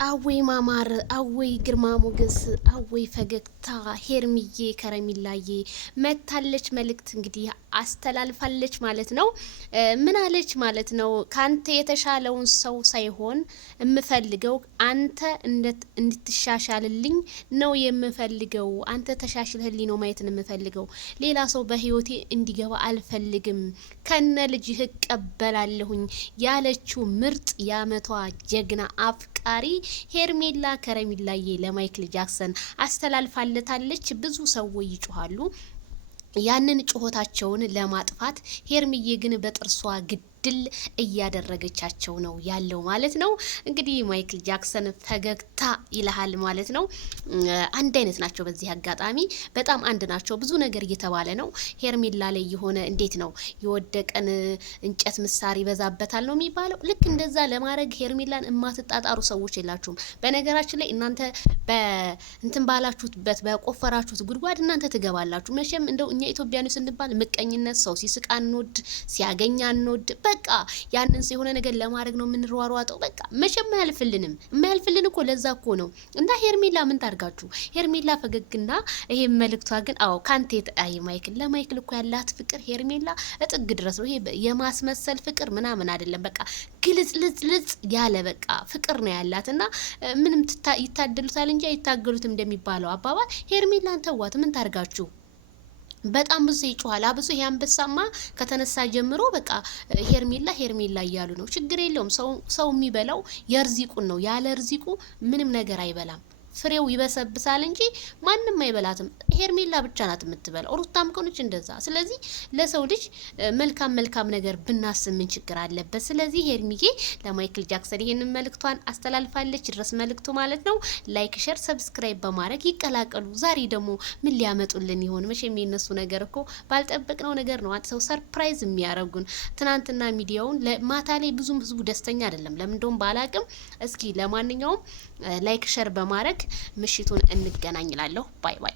አወይ ማማር አወይ ግርማ ሞገስ አወይ ፈገግታ ሄርሚዬ ከረሚላዬ መታለች። መልእክት እንግዲህ አስተላልፋለች ማለት ነው። ምን አለች ማለት ነው? ካንተ የተሻለውን ሰው ሳይሆን የምፈልገው አንተ እንድትሻሻልልኝ ነው የምፈልገው። አንተ ተሻሽልህልኝ ነው ማየት የምፈልገው። ሌላ ሰው በህይወቴ እንዲገባ አልፈልግም። ከነ ልጅህ እቀበላለሁኝ ያለችው ምርጥ የአመቷ ጀግና አፍቃሪ ሄርሜላ ከረሚላዬ ለማይክል ጃክሰን አስተላልፋለታለች። ብዙ ሰዎች ይጮሃሉ ያንን ጩኸታቸውን ለማጥፋት። ሄርሚዬ ግን በጥርሷ ግድል እያደረገቻቸው ነው ያለው ማለት ነው። እንግዲህ ማይክል ጃክሰን ፈገግታ ይልሃል ማለት ነው። አንድ አይነት ናቸው። በዚህ አጋጣሚ በጣም አንድ ናቸው። ብዙ ነገር እየተባለ ነው ሄርሜላ ላይ የሆነ እንዴት ነው የወደቀን እንጨት ምሳር ይበዛበታል ነው የሚባለው። ልክ እንደዛ ለማድረግ ሄርሜላን የማትጣጣሩ ሰዎች የላችሁም። በነገራችን ላይ እናንተ በእንትን ባላችሁበት በቆፈራችሁት ጉድጓድ እናንተ ትገባላችሁ። መቼም እንደው እኛ ኢትዮጵያኖች ስንባል ምቀኝነት፣ ሰው ሲስቃ እንወድ፣ ሲያገኛ እንወድ። በቃ ያንን የሆነ ነገር ለማድረግ ነው የምንሯሯጠው። በቃ መቼም የማያልፍልን እኮ ለዛ እኮ ነው። እና ሄርሜላ ምን ታርጋችሁ? ሄርሜላ ፈገግና ይሄ መልእክቷ ግን አዎ ካንቴት አይ ማይክል ለማይክል እኮ ያላት ፍቅር ሄርሜላ እጥግ ድረስ ነው። ይሄ የማስመሰል ፍቅር ምናምን አይደለም። በቃ ግልጽ ያለ በቃ ፍቅር ነው ያላት። እና ምንም ይታደሉታል እንጂ አይታገሉትም እንደሚባለው አባባል። ሄርሜላን ተዋት፣ ምን ታርጋችሁ? በጣም ብዙ ይጮሃል። አብዙ ይሄ አንበሳማ ከተነሳ ጀምሮ በቃ ሄርሜላ እያሉ ነው። ችግር የለውም። ሰው የሚበላው የርዚቁን ነው። ያለ እርዚቁ ምንም ነገር አይበላም። ፍሬው ይበሰብሳል እንጂ ማንም አይበላትም። ሄርሜላ ብቻ ናት የምትበላው። ሩታም ከሆነች እንደዛ። ስለዚህ ለሰው ልጅ መልካም ነገር ብናስብ ምን ችግር አለበት? ስለዚህ ሄርሚዬ ለማይክል ጃክሰን ይሄንን መልእክቷን አስተላልፋለች። ድረስ መልእክቱ ማለት ነው። ላይክ፣ ሼር፣ ሰብስክራይብ በማድረግ ይቀላቀሉ። ዛሬ ደግሞ ምን ሊያመጡልን ይሆን? መቼም የነሱ ነገር እኮ ባልጠበቅነው ነገር ነው አንተ ሰው ሰርፕራይዝ የሚያረጉን። ትናንትና ሚዲያውን ማታ ላይ ብዙም ህዝቡ ደስተኛ አይደለም። ለምን እንደሆነ ባላቅም፣ እስኪ ለማንኛውም ላይክ ሼር በማድረግ ምሽቱን እንገናኝ እላለሁ። ባይ ባይ።